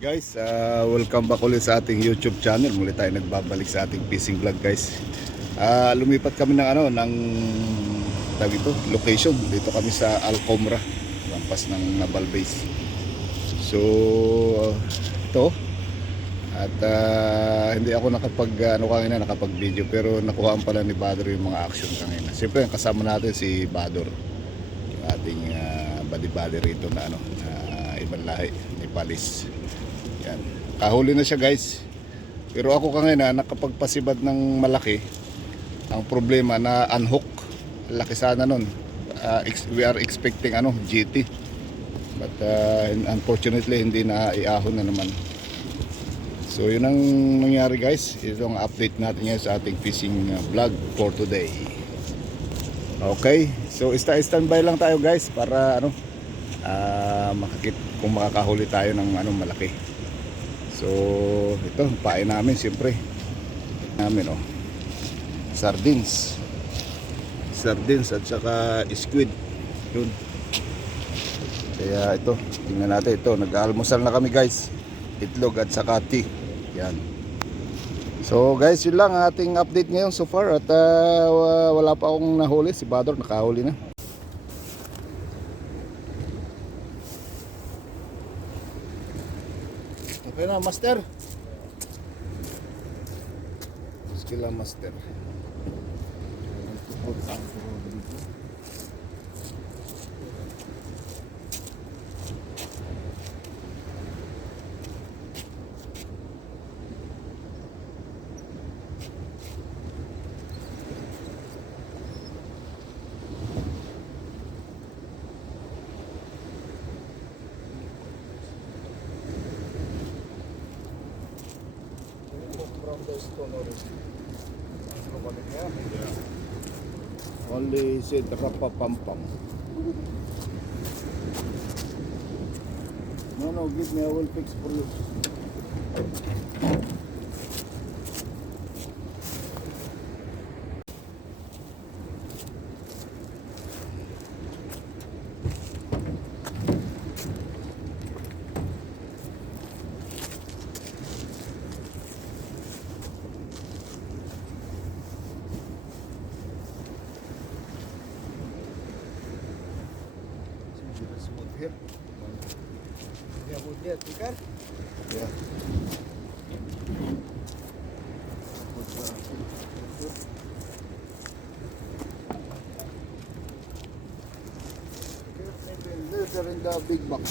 Guys, welcome back ulit sa ating YouTube channel. Muli tayo nagbabalik sa ating fishing vlog, guys. Lumipat kami ng tawag ito, location. Dito kami sa Alcomra, lampas ng Naval Base. So, ito. At hindi ako nakapag-video, pero nakuhaan pala ni Bador yung mga action kanina. Siyempre, kasama natin si Bador, yung ating buddy rito na ibang lahi, Nepalese. Yan. Kahuli na siya, guys. Pero ako kanina nakapagpasibad ng malaki. Ang problema na unhook. Laki sana nun. We are expecting GT. But unfortunately hindi na iahon na naman. So yun ang nangyari, guys. Ito ang update natin ngayon sa ating fishing vlog for today. Okay. So standby lang tayo, guys, para kung makakahuli tayo ng malaki. So ito, pain namin siyempre. Sardines at saka squid. Yun. Kaya ito, tingnan natin ito. Nag-almusal na kami, guys. Itlog at saka tea. Yan. So guys, yun lang ang ating update ngayon so far. At wala pa akong nahuli. Si Bador nakahuli na. Okay na, master. Skill lang, master. Only said rapapampam. No, give me, I will fix for you. Here. Yeah, would you take Yeah. They're in the big box.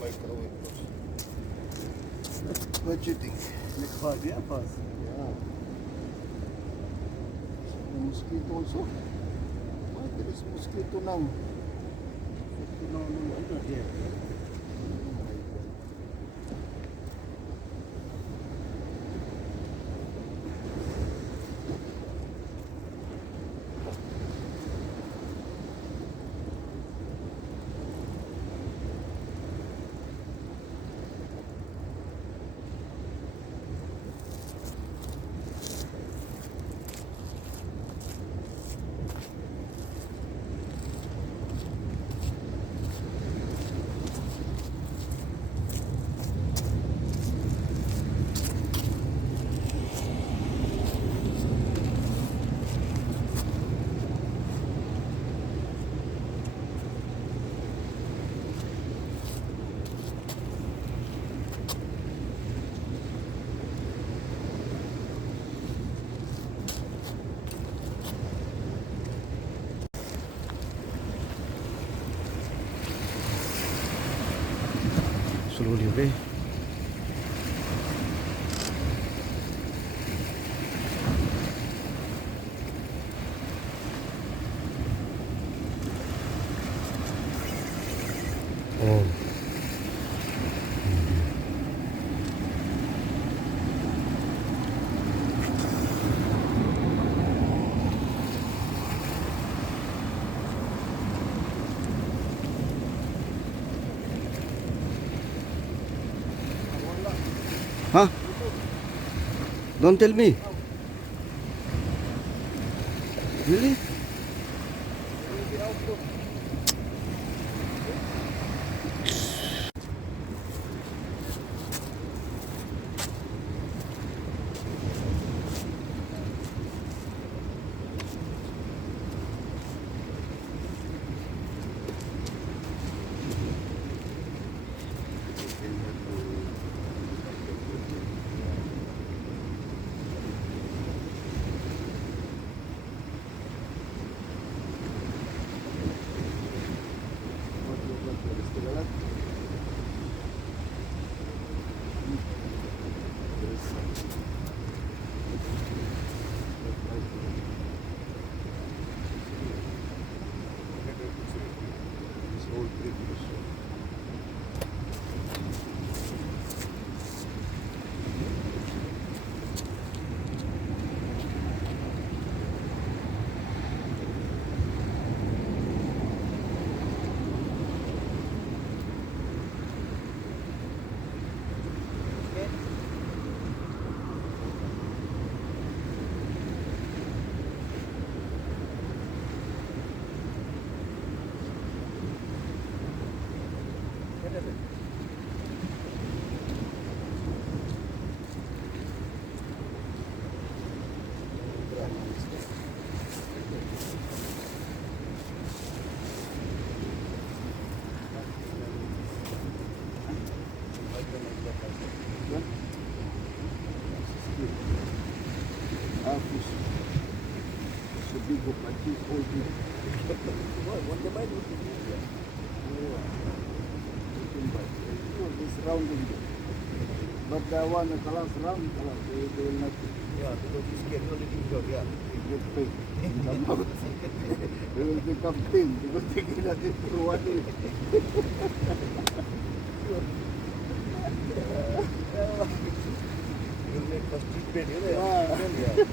Microwave. What do you think? Next part, yeah, pass. Yeah. The mosquito also. Why there is mosquito now? No, I'm not here. Mercado Libre. Oh. Huh? Don't tell me. Really? But the one that the last round, they will not Yeah, because you scared you already job, yeah. get paid. They will become thin because they cannot eat through one day. You'll make us treatment, you know. Yeah. Yeah.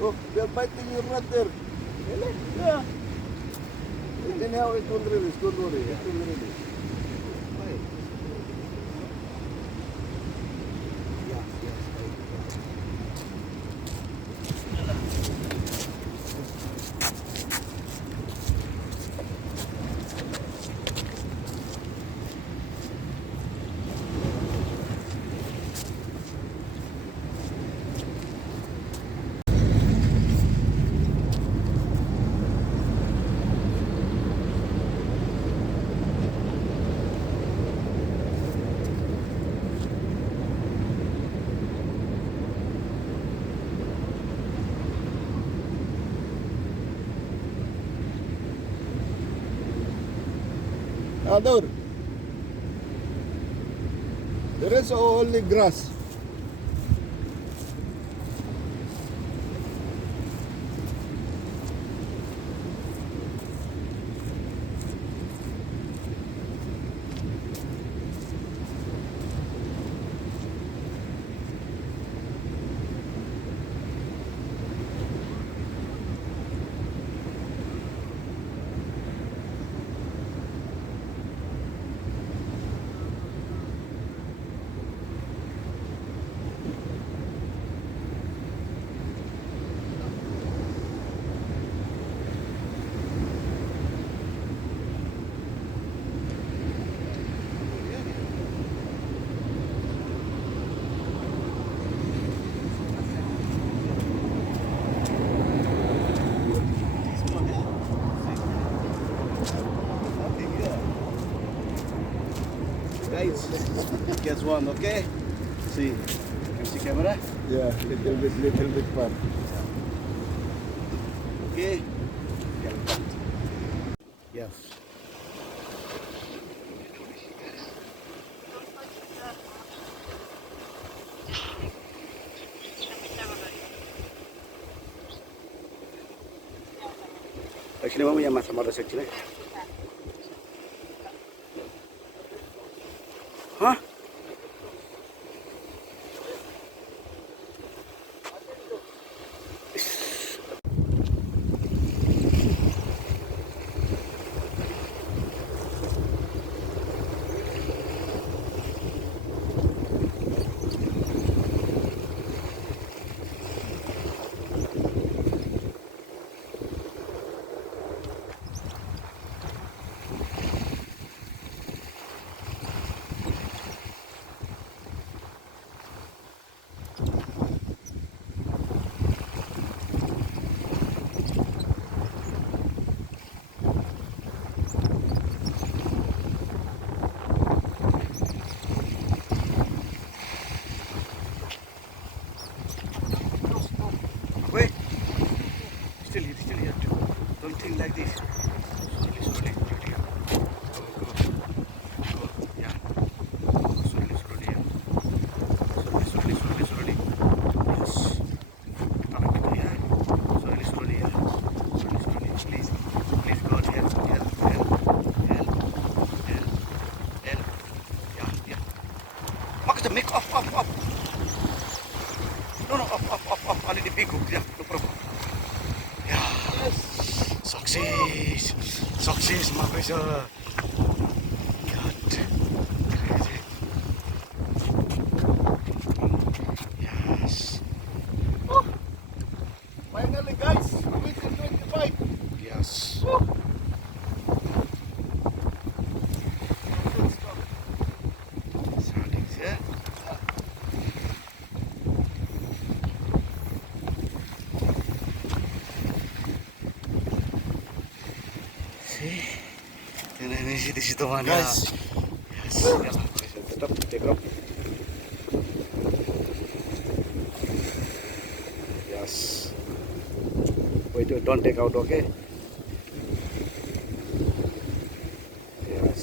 Oh, they're biting your rat there. Really? Yeah. Anyhow, it will release. Don't worry. It will release. Ador. There is only grass. Guys, guess one, okay? See. You see camera? Yeah, little bit far. Okay. Yes. Actually, mamaya masama sa actually. Huh? Wait. Still here. Don't think like this. Slowly. Go. Yeah. Slowly. Slowly. Yes. Talk to yeah. Slowly. Yeah. Slowly. Please, God, help. Yeah. Mark the make up. No, up. A little big hook. Yeah, no problem. Yeah. Success, my pressure. God. Crazy. Yes. Finally, guys, 2025. Yes. Surroundings, yeah. See? And then di situ mana? Guys. Yes. Tetap take off. Yes. Wait, don't take out, okay? Yes.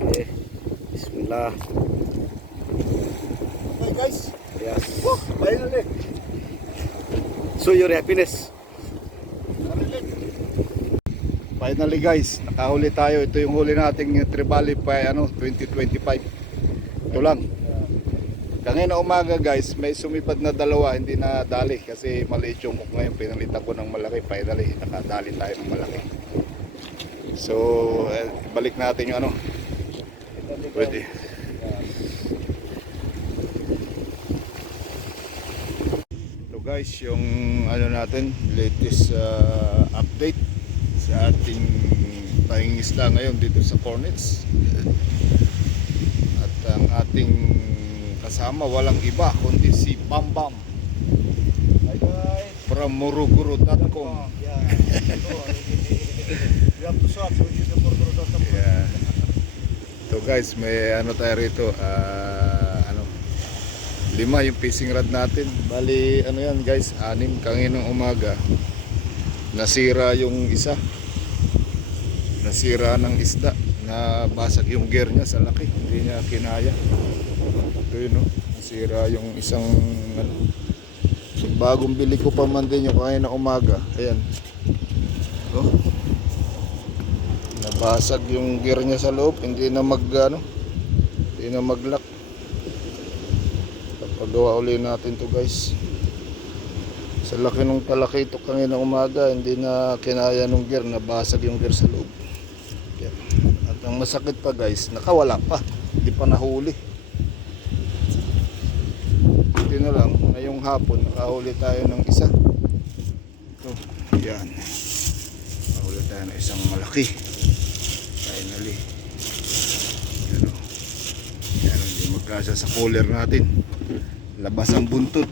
Okay. Bismillah. Hey, guys. Yes. Finally. Show your happiness. Finally guys, nakahuli tayo. Ito yung huli nating Trevally pa 2025. Ito lang. Kanina umaga guys, may sumipad na dalawa, hindi na dali kasi maliit yung hook ngayon. Pinalitan ko ng malaki. Finally, nakadali tayo ng malaki. So, balik natin yung pwede. Ito guys, yung natin, latest update sa ating pangingisda ngayon dito sa Cornets. At ang ating kasama walang iba kundi si Bambam Hi, guys. from muruguru.com. Yeah. You have to swap, so we use the border.com. Yeah. Ito guys, may tayo rito, 5 yung fishing rod natin. Bali, yan guys, 6 kaninang umaga. Nasira yung isa. Nasira ng isda. Nabasag yung gear niya sa laki. Hindi niya kinaya. Ito yun, no? Nasira yung isang bagong bili ko pa man din yung kaninang umaga. Ayan. Oh. Nabasag yung gear niya sa loob, hindi na mag-lock. Pagawa uli natin to guys. Sa laki nung talaki ito kanina umaga, hindi na kinaya nung gear, nabasag yung gear sa loob. Yan. At ang masakit pa guys, nakawala pa, hindi pa nahuli. Ito na lang, ngayong hapon nakahuli tayo ng isa. Yan. Nakahuli tayo ng isang malaki. Finally. Yan o. Yan, hindi magkasya sa cooler natin. Labas ang buntot.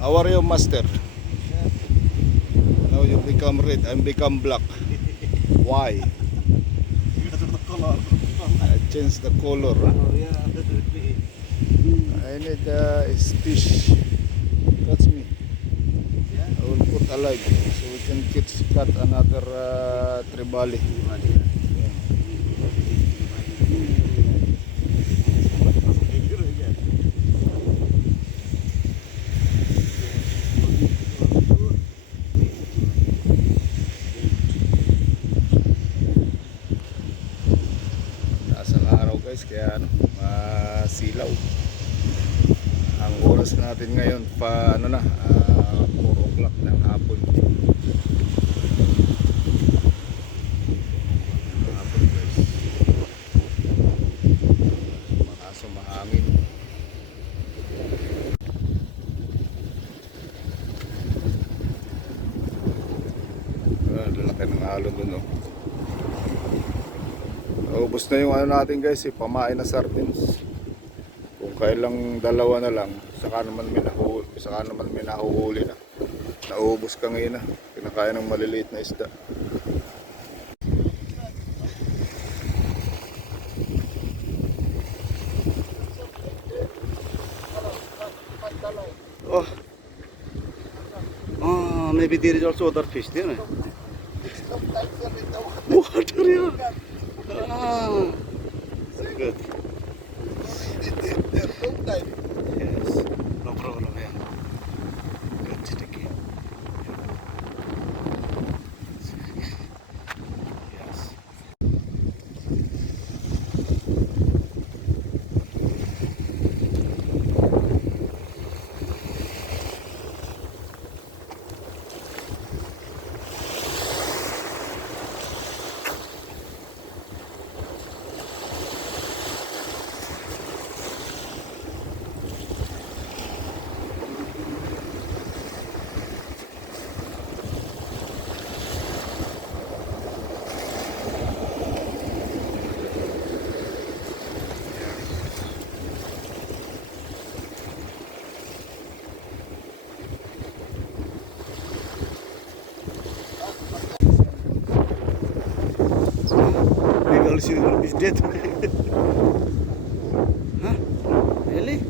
How are you, master? Now you become red, I become black. Why? Because of the color. I changed the color. Oh, yeah. need is fish. Catch me. I will put alive so we can cut another tribali. Taas ang araw guys, kaya ano, masilaw. Ang oras natin ngayon pa ano na, 4 o'clock ng hapon. Hapon guys. Makaso mahangin. Lalaki ng alon dun oh. Ubus na yung ano natin guys, pamain na sardines. Kung kailang dalawa na lang, saka naman may nahuhuli na. Naubos ka ngayon na, kinakain ng maliliit na isda. Oh. Oh, maybe there is also other fish there. Water here. Ah, very good. Yes, no problem. Yeah. Good, take it. Yes. Is dead. Huh? Really?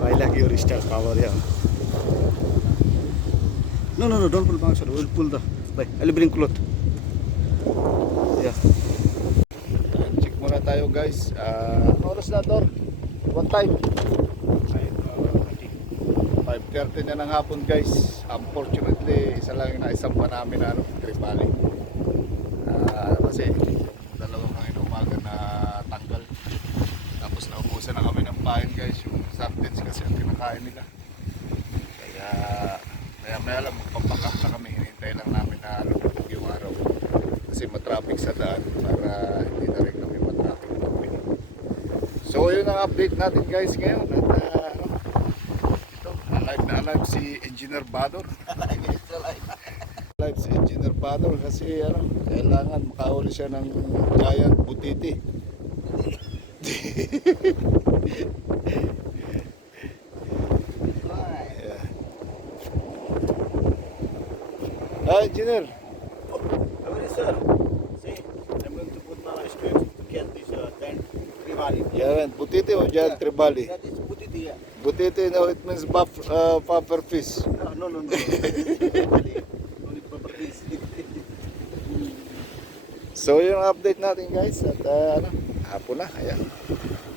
I like your star power, yeah. No, don't pull back, sir. We'll pull the. Bye. I'll bring cloth. Yeah. Check muna tayo guys. Oras na Dor? What time? 5:30 na ng hapon guys. Unfortunately, isa lang yung naisampa namin na tribali. Kasi yung dalawang ngayon umaga na tanggal. Tapos naubusan na kami ng pain guys. Yung sardines kasi ang kinakain nila. Kaya may alam, magpapapak na kami. Hinintay lang namin na lumubog yung araw. Kasi matraffic sa daan para hindi na rin kami matraffic kami. So yun ang update natin guys ngayon. At ito, alive si Engineer Bador. Alive si Engineer Bador kasi kailangan makahuli siya ng giant butiti. Yeah. Engineer. Sir, see, I'm going to put my straight to get this giant tribali. Yan, butiti o giant tribali? That is butiti, yeah. Butiti, no, it means puffer fish. No. Tribali. Only proper fish. So yung update natin guys at hapon na, ayan.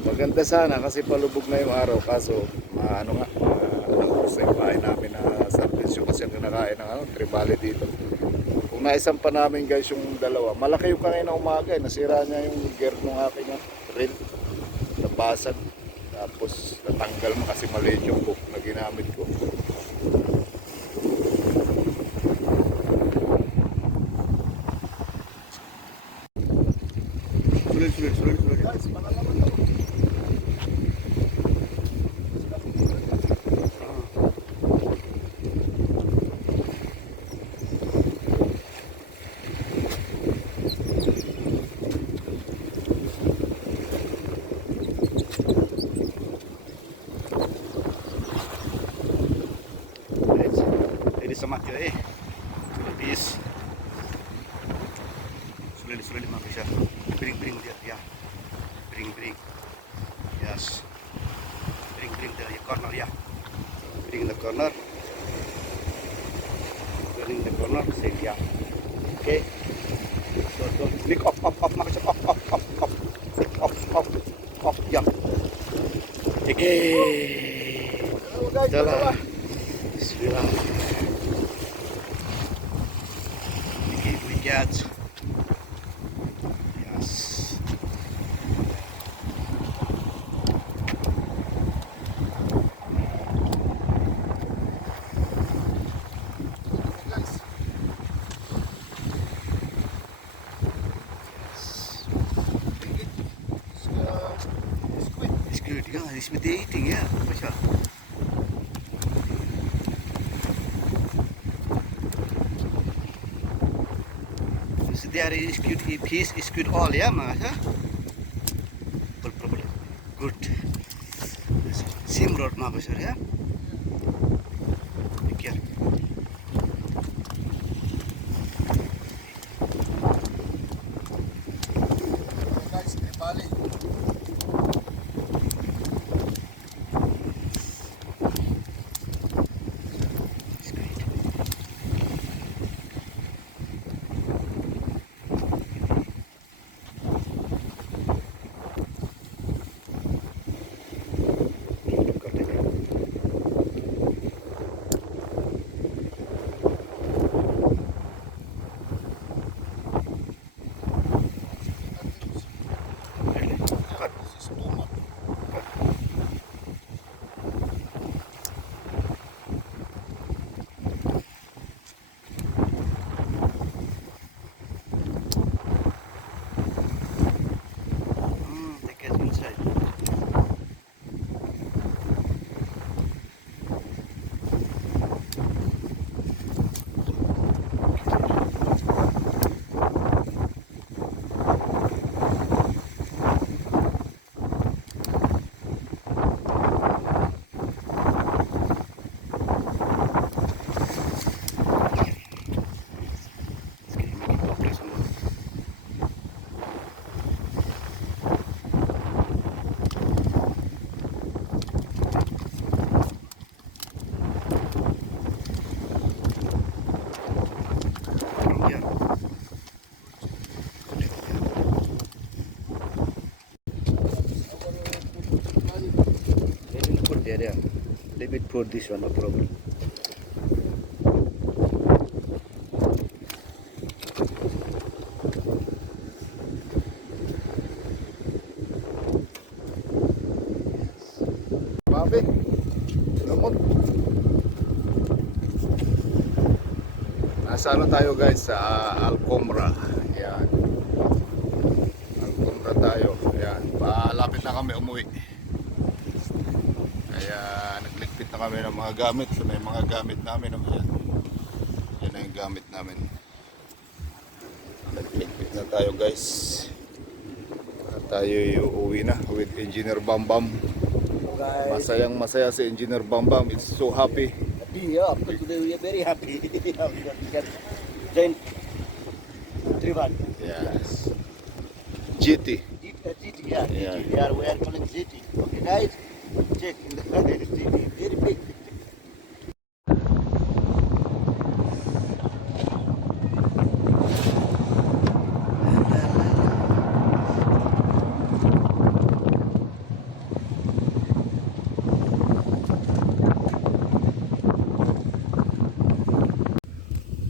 Maganda sana kasi palubog na yung araw kaso naubos na yung kain namin na sardines yung kasi ang kinakain ng tribali dito. Kung naisang pa namin guys yung dalawa, malaki yung kanina umaga nasira niya yung gear ng aking reel, nabasag tapos natanggal mo kasi maliit yung hook na ginamit ko. Sulit. Ini sama aja Bis. Sulit mah bisa. Bring dia, ya. Bring. Yes. Bring dia ya. corner, yeah. Putting in the corner. Turning the corner, same, yeah. Okay. So don't click up, Marcus, up, yeah. Okay. Jalan. Bismillah. Okay, we got. Yes. It's good, yeah. It's with the eating, yeah. For sure. So there is good fish, is good all, yeah, Mas, huh? Problem. Good. Same road, Mas, yeah. Be careful. Guys, di bali. It's great. They get inside. It's getting making progress on from here. Let me put there, yeah. Let me put this one, no problem. Mabe. Lumot. Nasa ano tayo guys sa Alcomra. Yan. Alcomra tayo. Yan. Malapit na kami umuwi. Kaya nagligpit na kami ng mga gamit. So na yung mga gamit namin. Oh. Yan. Yan na yung gamit namin. Nagligpit na tayo guys. At tayo uuwi na with Engineer Bambam. Guys, Masayang masaya si Engineer Bambam. It's so happy. yeah, of course, today we are very happy. We can join Trivan. Yes. GT. GT, yeah, Yeah. GT. We are calling GT. Okay, guys, check in the GT. Very big.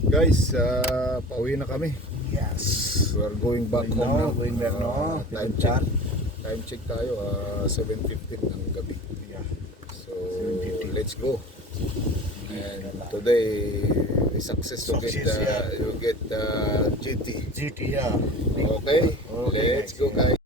Guys, pauwi na kami. Yes. We're going back Going home now, now. going back now. Time check. Time check tayo, 7:15 ng gabi. Yeah. So, 7:15. let's go. And today, we success to get Success, yeah. you get GT. GT, yeah. Okay? Okay, Let's guys, go yeah. guys.